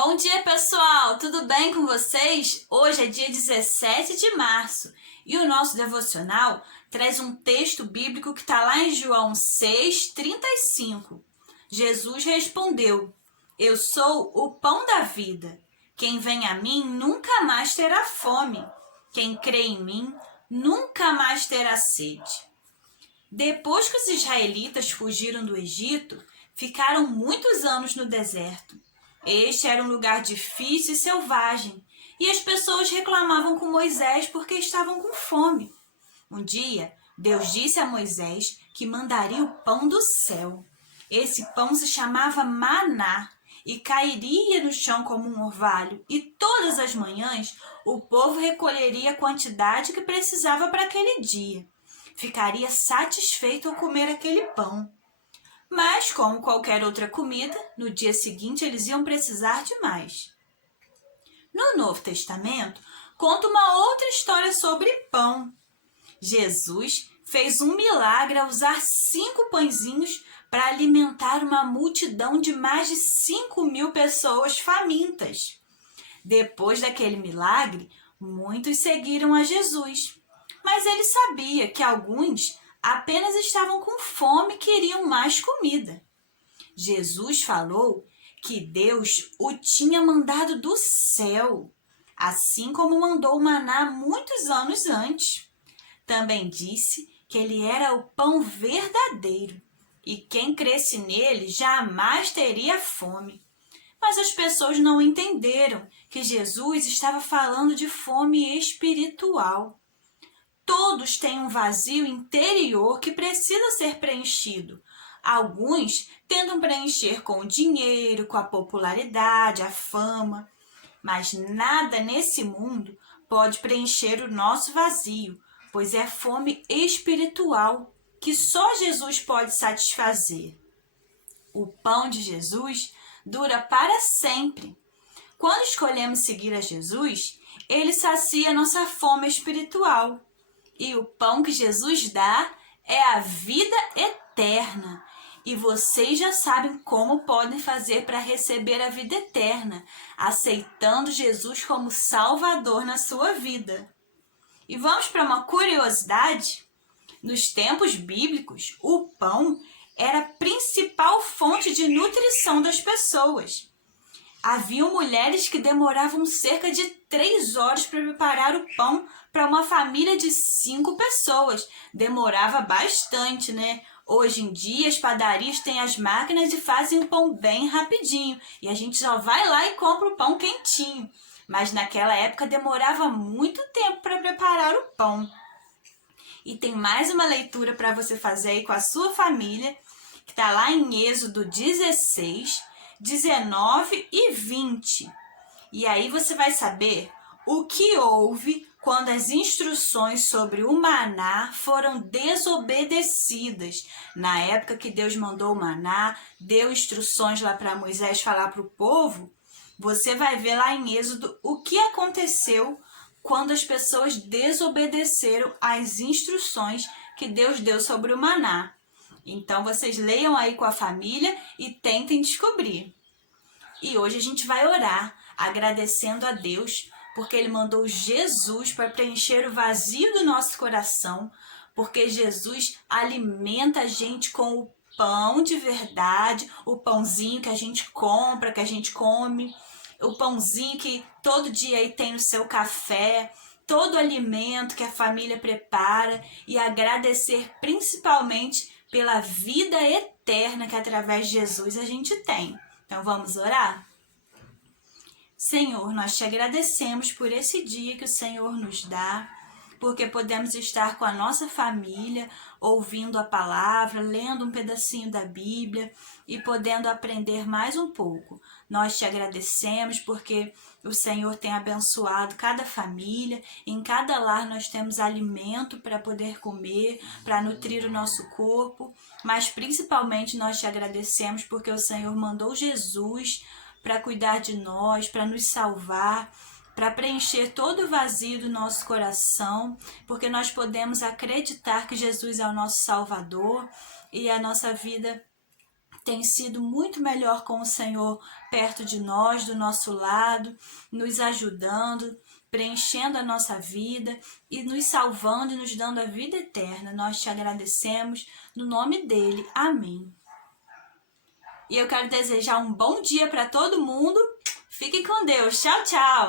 Bom dia, pessoal! Tudo bem com vocês? Hoje é dia 17 de março e o nosso devocional traz um texto bíblico que está lá em João 6:35. Jesus respondeu: Eu sou o pão da vida. Quem vem a mim nunca mais terá fome. Quem crê em mim nunca mais terá sede. Depois que os israelitas fugiram do Egito, ficaram muitos anos no deserto. Este era um lugar difícil e selvagem, e as pessoas reclamavam com Moisés porque estavam com fome. Um dia, Deus disse a Moisés que mandaria o pão do céu. Esse pão se chamava maná e cairia no chão como um orvalho, e todas as manhãs o povo recolheria a quantidade que precisava para aquele dia. Ficaria satisfeito ao comer aquele pão. Mas, como qualquer outra comida, no dia seguinte eles iam precisar de mais. No Novo Testamento, conta uma outra história sobre pão. Jesus fez um milagre ao usar 5 pãezinhos para alimentar uma multidão de mais de 5.000 pessoas famintas. Depois daquele milagre, muitos seguiram a Jesus. Mas ele sabia que alguns apenas estavam com fome e queriam mais comida. Jesus falou que Deus o tinha mandado do céu, assim como mandou o maná muitos anos antes. Também disse que ele era o pão verdadeiro e quem cresce nele jamais teria fome. Mas as pessoas não entenderam que Jesus estava falando de fome espiritual. Todos têm um vazio interior que precisa ser preenchido. Alguns tentam preencher com o dinheiro, com a popularidade, a fama. Mas nada nesse mundo pode preencher o nosso vazio, pois é fome espiritual que só Jesus pode satisfazer. O pão de Jesus dura para sempre. Quando escolhemos seguir a Jesus, ele sacia nossa fome espiritual. E o pão que Jesus dá é a vida eterna. E vocês já sabem como podem fazer para receber a vida eterna, aceitando Jesus como Salvador na sua vida. E vamos para uma curiosidade? Nos tempos bíblicos, o pão era a principal fonte de nutrição das pessoas. Haviam mulheres que demoravam cerca de 3 horas para preparar o pão para uma família de 5 pessoas. Demorava bastante, né? Hoje em dia, as padarias têm as máquinas e fazem o pão bem rapidinho. E a gente só vai lá e compra o pão quentinho. Mas naquela época demorava muito tempo para preparar o pão. E tem mais uma leitura para você fazer aí com a sua família, que está lá em Êxodo 16, 19 e 20. E aí você vai saber o que houve quando as instruções sobre o maná foram desobedecidas. Na época que Deus mandou o maná, deu instruções lá para Moisés falar para o povo, você vai ver lá em Êxodo o que aconteceu quando as pessoas desobedeceram às instruções que Deus deu sobre o maná. Então, vocês leiam aí com a família e tentem descobrir. E hoje a gente vai orar, agradecendo a Deus, porque Ele mandou Jesus para preencher o vazio do nosso coração, porque Jesus alimenta a gente com o pão de verdade, o pãozinho que a gente compra, que a gente come, o pãozinho que todo dia aí tem no seu café, todo o alimento que a família prepara, e agradecer principalmente pela vida eterna que através de Jesus a gente tem. Então vamos orar? Senhor, nós te agradecemos por esse dia que o Senhor nos dá, porque podemos estar com a nossa família, ouvindo a palavra, lendo um pedacinho da Bíblia e podendo aprender mais um pouco. Nós te agradecemos porque o Senhor tem abençoado cada família, em cada lar nós temos alimento para poder comer, para nutrir o nosso corpo, mas principalmente nós te agradecemos porque o Senhor mandou Jesus para cuidar de nós, para nos salvar, para preencher todo o vazio do nosso coração, porque nós podemos acreditar que Jesus é o nosso Salvador e a nossa vida tem sido muito melhor com o Senhor perto de nós, do nosso lado, nos ajudando, preenchendo a nossa vida e nos salvando e nos dando a vida eterna. Nós te agradecemos no nome dele. Amém. E eu quero desejar um bom dia para todo mundo. Fiquem com Deus. Tchau, tchau.